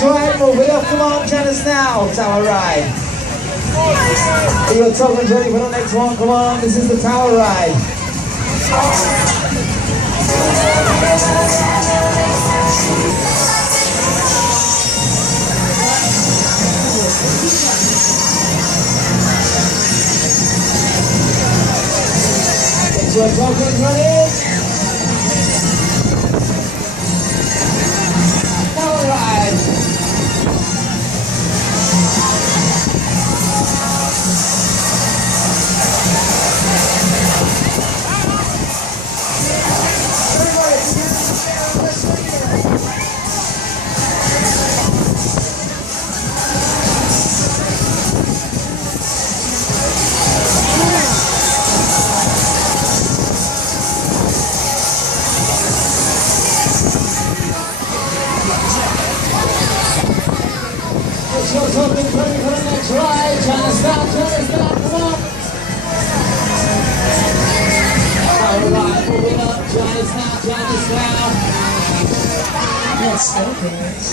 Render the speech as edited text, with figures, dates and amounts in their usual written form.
Right, move it up, come on, join us now, Tower Ride. Your tokens ready for the next one, come on, this is the Tower Ride. Get your tokens ready. Tower Ride. Your tokens ready for the next ride. Turn us down, come on. All right, moving up, join us now. Let's go, girls.